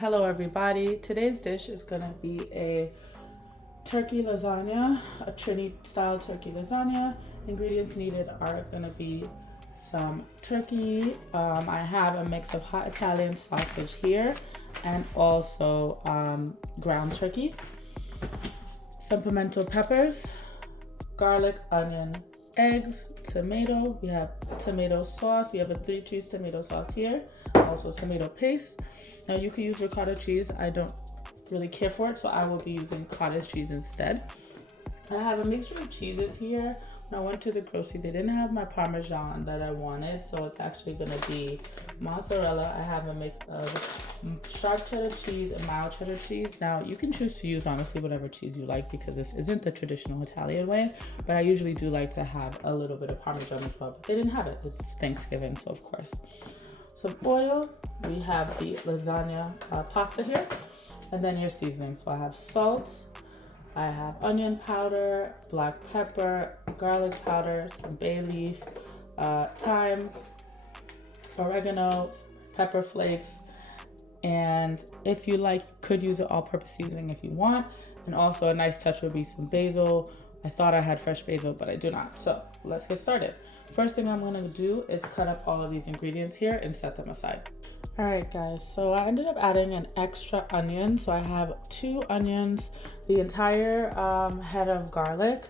Hello everybody, today's dish is going to be a turkey lasagna, a Trini style turkey lasagna. Ingredients needed are going to be some turkey. I have a mix of hot Italian sausage here and also ground turkey, some pimento peppers, garlic, onion, eggs, tomato. We have tomato sauce. We have a 3-cheese tomato sauce here, also tomato paste. Now you can use ricotta cheese. I don't really care for it, so I will be using cottage cheese instead. I have a mixture of cheeses here. When I went to the grocery, they didn't have my Parmesan that I wanted, so it's actually gonna be mozzarella. I have a mix of sharp cheddar cheese and mild cheddar cheese. Now you can choose to use honestly whatever cheese you like because this isn't the traditional Italian way, but I usually do like to have a little bit of Parmesan as well, but they didn't have it. It's Thanksgiving, so of course. Some oil. We have the lasagna pasta here, and then your seasoning. So I have salt, I have onion powder, black pepper, garlic powder, some bay leaf, thyme, oregano, pepper flakes, and if you like, you could use an all-purpose seasoning if you want. And also a nice touch would be some basil. I thought I had fresh basil, but I do not. So let's get started. First thing I'm gonna do is cut up all of these ingredients here and set them aside. All right guys, so I ended up adding an extra onion. So I have 2 onions, the entire head of garlic,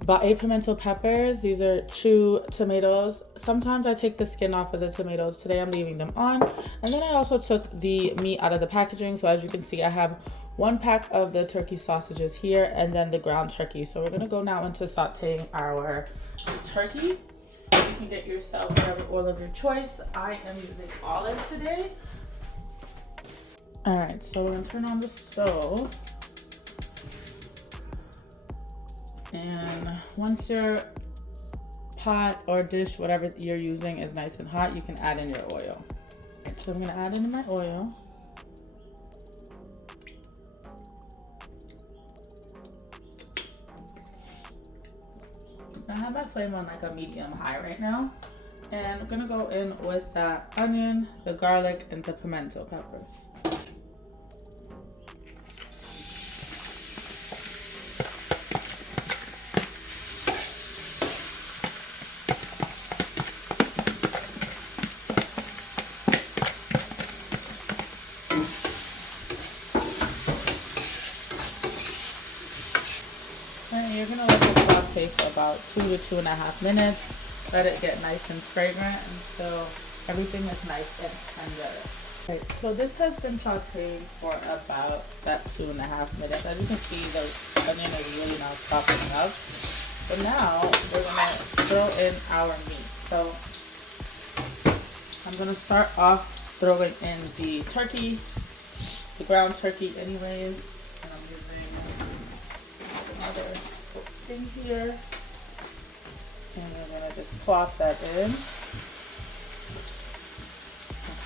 about 8 pimento peppers. These are 2 tomatoes. Sometimes I take the skin off of the tomatoes. Today I'm leaving them on. And then I also took the meat out of the packaging. So as you can see, I have 1 pack of the turkey sausages here and then the ground turkey. So we're gonna go now into sauteing our turkey. You can get yourself whatever oil of your choice. I am using olive today. All right, so we're gonna turn on the stove. And once your pot or dish, whatever you're using, is nice and hot, you can add in your oil. All right, so I'm gonna add in my oil. I have my flame on like a medium high right now, and I'm gonna go in with that onion, the garlic, and the pimento peppers. And you're gonna let it saute for about 2 to 2.5 minutes. Let it get nice and fragrant until everything is nice and tender. Right, so this has been sauteing for about that 2.5 minutes. As you can see, the onion is really now softening up. So now we're gonna throw in our meat. So I'm gonna start off throwing in the turkey, the ground turkey anyways. And I'm using another thing here. And we're gonna just plop that in.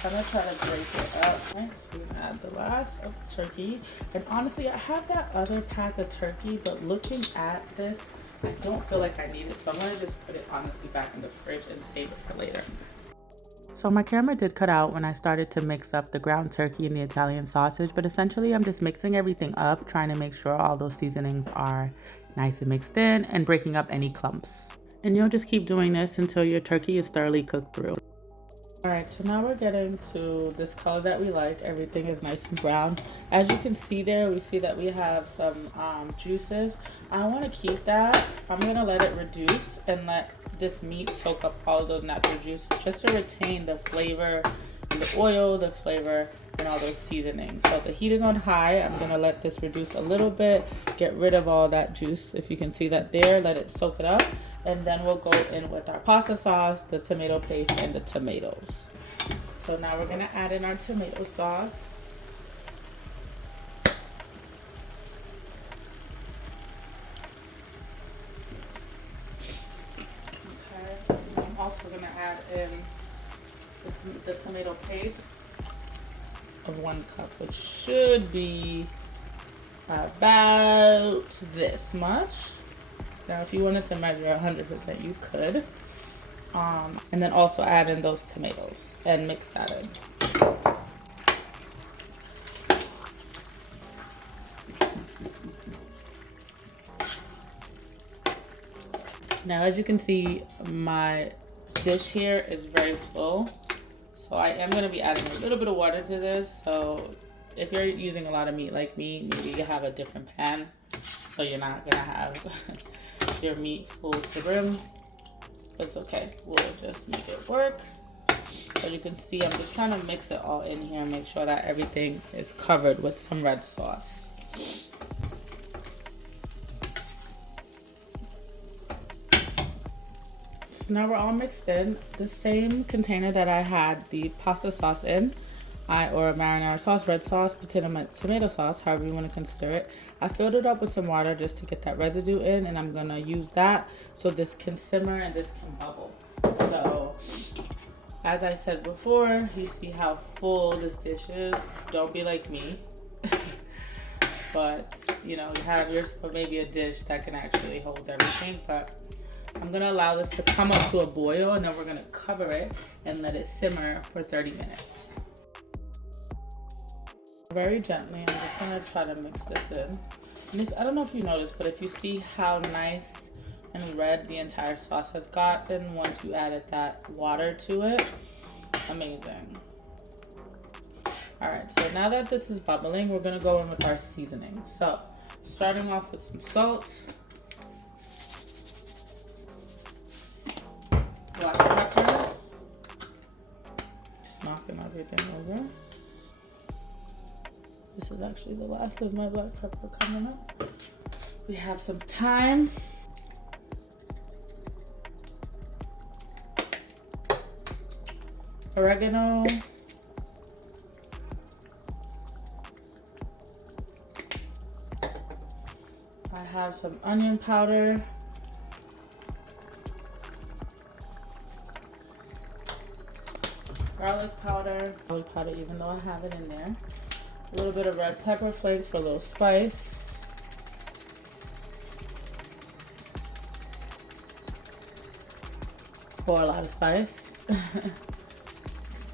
I'm gonna try to break it up. Right, so we're gonna add the last of the turkey. And honestly, I have that other pack of turkey, but looking at this, I don't feel like I need it. So I'm gonna just put it honestly back in the fridge and save it for later. So my camera did cut out when I started to mix up the ground turkey and the Italian sausage, but essentially I'm just mixing everything up, trying to make sure all those seasonings are nice and mixed in and breaking up any clumps. And you'll just keep doing this until your turkey is thoroughly cooked through. All right, so now we're getting to this color that we like. Everything is nice and brown. As you can see there, we see that we have some juices. I want to keep that. I'm gonna let it reduce and let this meat soak up all of those natural juices just to retain the flavor, the oil, the flavor, and all those seasonings. So the heat is on high. I'm gonna let this reduce a little bit, get rid of all that juice. If you can see that there, let it soak it up. And then we'll go in with our pasta sauce, the tomato paste, and the tomatoes. So now we're gonna add in our tomato sauce. Okay, I'm also gonna add in the tomato paste of 1 cup, which should be about this much. Now, if you wanted to measure 100%, you could. And then also add in those tomatoes and mix that in. Now, as you can see, my dish here is very full. So I am going to be adding a little bit of water to this. So if you're using a lot of meat like me, maybe you have a different pan. So you're not going to have your meat full to the brim. It's okay. We'll just make it work. As you can see, I'm just trying to mix it all in here and make sure that everything is covered with some red sauce. So now we're all mixed in. The same container that I had the pasta sauce in, or marinara sauce, red sauce, tomato sauce, however you want to consider it. I filled it up with some water just to get that residue in, and I'm gonna use that so this can simmer and this can bubble. So, as I said before, you see how full this dish is. Don't be like me. But, you know, you have maybe a dish that can actually hold everything, but I'm gonna allow this to come up to a boil, and then we're gonna cover it and let it simmer for 30 minutes. Very gently, I'm just gonna try to mix this in. And I don't know if you noticed, but if you see how nice and red the entire sauce has gotten once you added that water to it, amazing. All right, so now that this is bubbling, we're gonna go in with our seasonings. So, starting off with some salt, black pepper, just knocking everything over. This is actually the last of my black pepper coming up. We have some thyme, oregano, I have some onion powder, garlic powder, even though I have it in there. A little bit of red pepper flakes for a little spice. Or a lot of spice.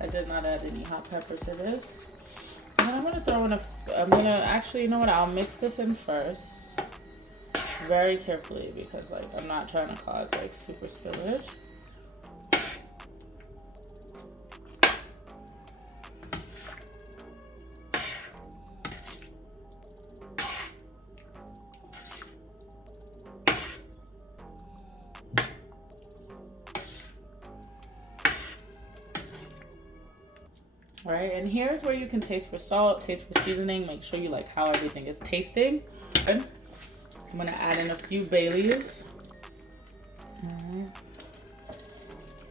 I did not add any hot pepper to this. And then I'm gonna throw in actually, you know what? I'll mix this in first. Very carefully, because like I'm not trying to cause like super spillage. All right, and here's where you can taste for salt, taste for seasoning. Make sure you like how everything is tasting. Good. I'm gonna add in a few bay leaves. All right.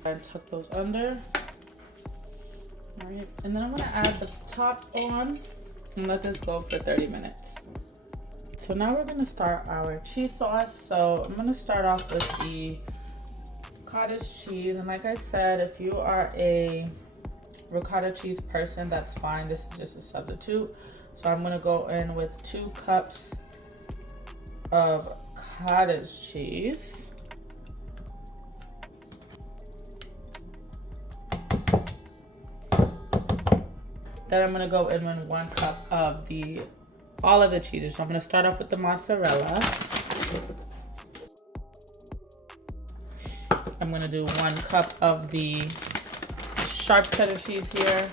And tuck those under. All right, and then I'm gonna add the top on and let this go for 30 minutes. So now we're gonna start our cheese sauce. So I'm gonna start off with the cottage cheese. And like I said, if you are a ricotta cheese person, that's fine. This is just a substitute. So I'm gonna go in with 2 cups of cottage cheese. Then I'm gonna go in with 1 cup of all of the cheeses. So I'm gonna start off with the mozzarella. I'm gonna do 1 cup of the sharp cheddar cheese here,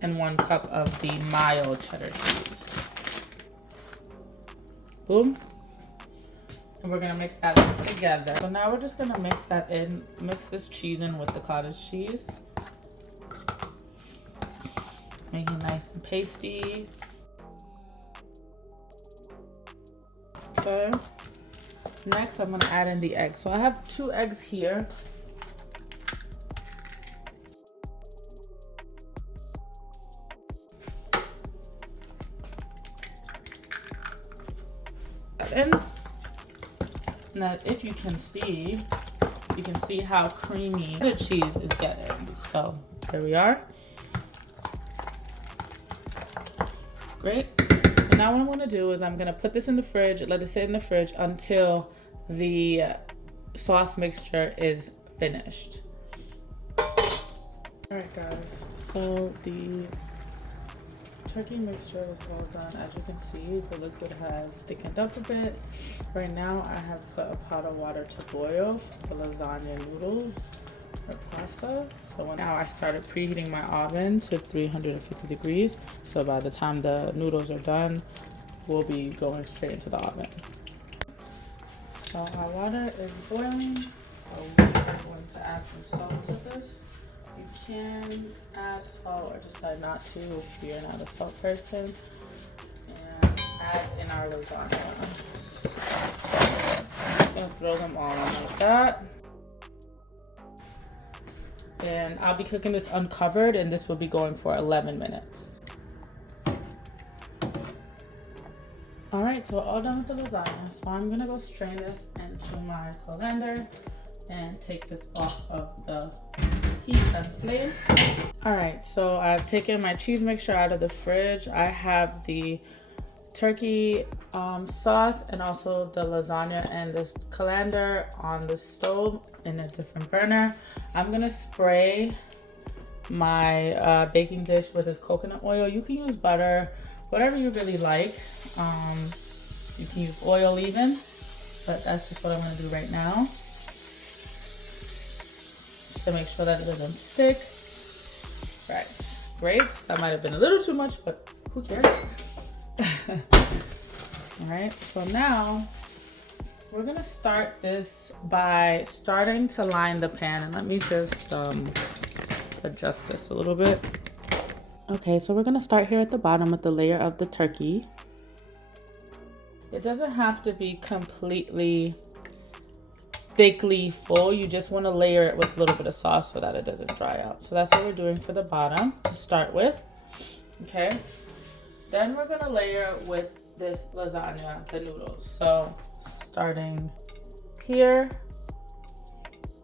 and 1 cup of the mild cheddar cheese. Boom. And we're gonna mix that in together. So now we're just gonna mix this cheese in with the cottage cheese. Make it nice and pasty. Okay. Next, I'm gonna add in the eggs. So I have 2 eggs here. In. Now, if you can see how creamy the cheese is getting. So there we are. Great. So now what I'm gonna do is I'm gonna put this in the fridge, let it sit in the fridge until the sauce mixture is finished. All right, guys. So the turkey mixture is all done. As you can see, the liquid has thickened up a bit. Right now, I have put a pot of water to boil for the lasagna noodles or pasta. So now I started preheating my oven to 350 degrees. So by the time the noodles are done, we'll be going straight into the oven. So our water is boiling. So we are going to add some salt to this. You can add salt or decide not to if you're not a salt person. And add in our lasagna. I'm just gonna throw them all in like that. And I'll be cooking this uncovered, and this will be going for 11 minutes. All right, so we're all done with the lasagna. So I'm gonna go strain this into my colander and take this off of the heat and flame. All right, so I've taken my cheese mixture out of the fridge. I have the turkey sauce and also the lasagna and this colander on the stove in a different burner. I'm gonna spray my baking dish with this coconut oil. You can use butter, whatever you really like. You can use oil even, but that's just what I'm gonna do right now. To make sure that it doesn't stick. Right, great. That might have been a little too much, but who cares? All right, so now we're gonna start this by starting to line the pan, and let me just adjust this a little bit. Okay, so we're gonna start here at the bottom with the layer of the turkey. It doesn't have to be completely thickly full. You just want to layer it with a little bit of sauce so that it doesn't dry out. So that's what we're doing for the bottom to start with. Okay, then we're gonna layer with this lasagna, the noodles. So starting here,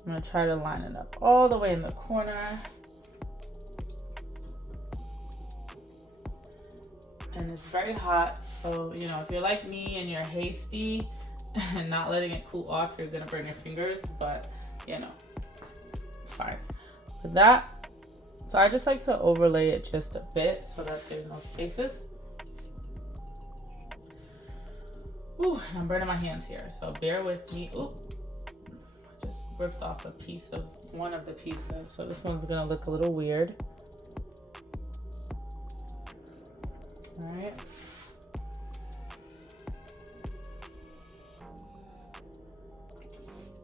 I'm gonna try to line it up all the way in the corner. And it's very hot, so you know, if you're like me and you're hasty and not letting it cool off, you're gonna burn your fingers, but you know, fine with that. So I just like to overlay it just a bit so that there's no spaces. Ooh, I'm burning my hands here, so bear with me. Ooh, I just ripped off a piece of one of the pieces, so this one's gonna look a little weird. All right.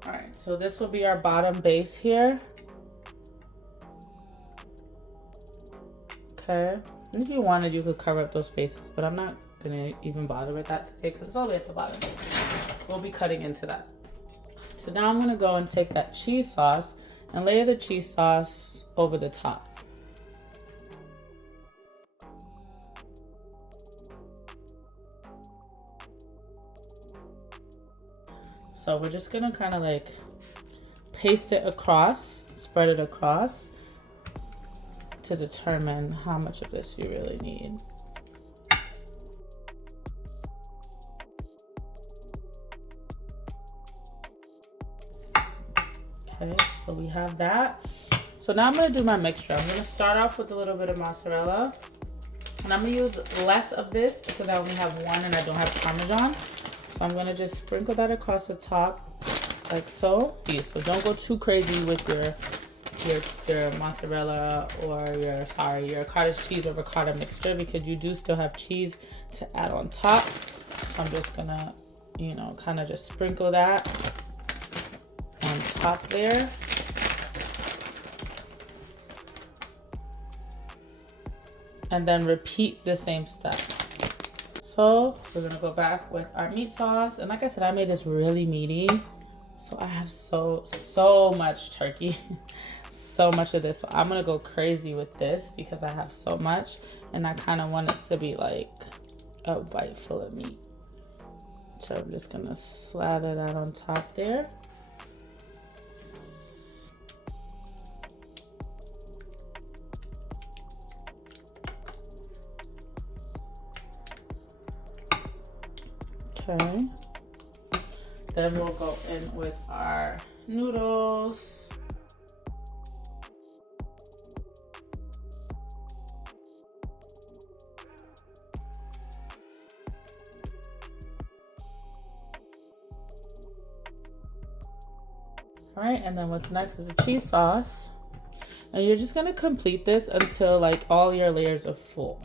All right, so this will be our bottom base here. Okay, and if you wanted, you could cover up those spaces, but I'm not gonna even bother with that today because it's all the way at the bottom. We'll be cutting into that. So now I'm gonna go and take that cheese sauce and layer the cheese sauce over the top. So we're just gonna kind of like paste it across, spread it across to determine how much of this you really need. Okay, so we have that. So now I'm gonna do my mixture. I'm gonna start off with a little bit of mozzarella, and I'm gonna use less of this because I only have one and I don't have Parmesan. So I'm gonna just sprinkle that across the top like so. So don't go too crazy with your mozzarella or your cottage cheese or ricotta mixture because you do still have cheese to add on top. So I'm just gonna, you know, kind of just sprinkle that on top there. And then repeat the same step. So we're gonna go back with our meat sauce. And like I said, I made this really meaty. So I have so much turkey, so much of this. So I'm gonna go crazy with this because I have so much. And I kind of want it to be like a bite full of meat. So I'm just gonna slather that on top there. Okay, then we'll go in with our noodles. All right, and then what's next is a cheese sauce. And you're just gonna complete this until like all your layers are full.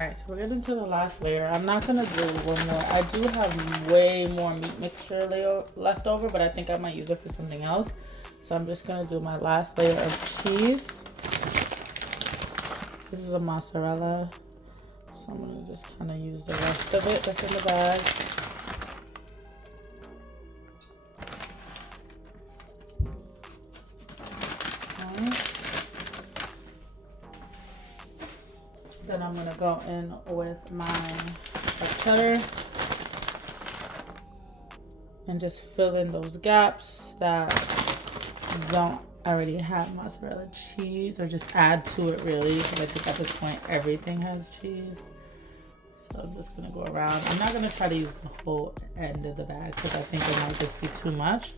All right, so we're getting to the last layer. I'm not gonna do one more. I do have way more meat mixture layer left over, but I think I might use it for something else. So I'm just gonna do my last layer of cheese. This is a mozzarella. So I'm gonna just kind of use the rest of it that's in the bag. Then I'm gonna go in with my cheddar and just fill in those gaps that don't already have mozzarella cheese, or just add to it really, because I think at this point everything has cheese. So I'm just gonna go around. I'm not gonna try to use the whole end of the bag because I think it might just be too much.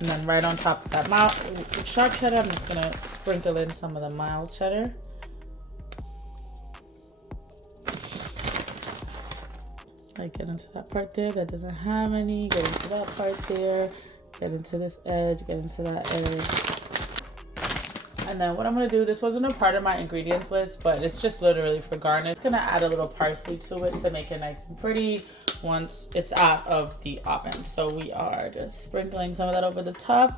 And then right on top of that sharp cheddar, I'm just gonna sprinkle in some of the mild cheddar. Like get into that part there that doesn't have any, get into that part there, get into this edge, get into that edge. And then what I'm gonna do, this wasn't a part of my ingredients list, but it's just literally for garnish. It's gonna add a little parsley to it to make it nice and pretty once it's out of the oven. So we are just sprinkling some of that over the top.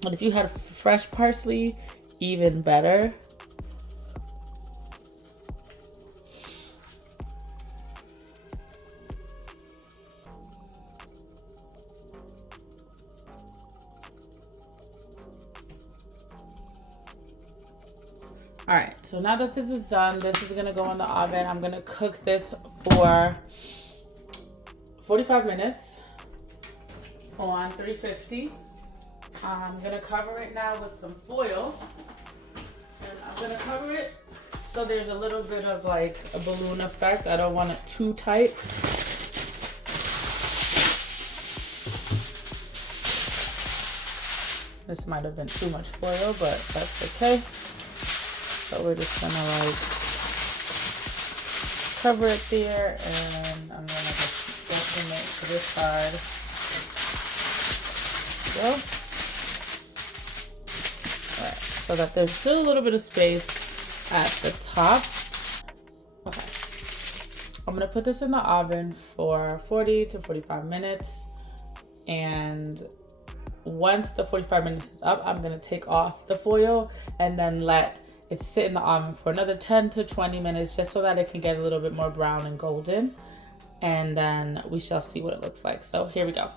But if you had fresh parsley, even better. All right, so now that this is done, this is gonna go in the oven. I'm gonna cook this for 45 minutes on 350. I'm gonna cover it now with some foil. And I'm gonna cover it so there's a little bit of like a balloon effect. I don't want it too tight. This might have been too much foil, but that's okay. So we're just gonna like cover it there, and I'm gonna just open it to this side. Go. Alright, so that there's still a little bit of space at the top. Okay. I'm gonna put this in the oven for 40 to 45 minutes. And once the 45 minutes is up, I'm gonna take off the foil and then let it sit in the oven for another 10 to 20 minutes just so that it can get a little bit more brown and golden. And then we shall see what it looks like. So here we go.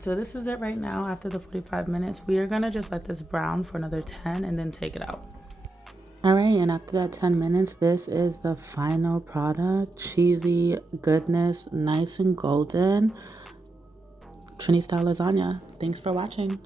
So this is it right now after the 45 minutes. We are gonna just let this brown for another 10 and then take it out. All right, and after that 10 minutes, this is the final product. Cheesy goodness, nice and golden. Trini style lasagna. Thanks for watching.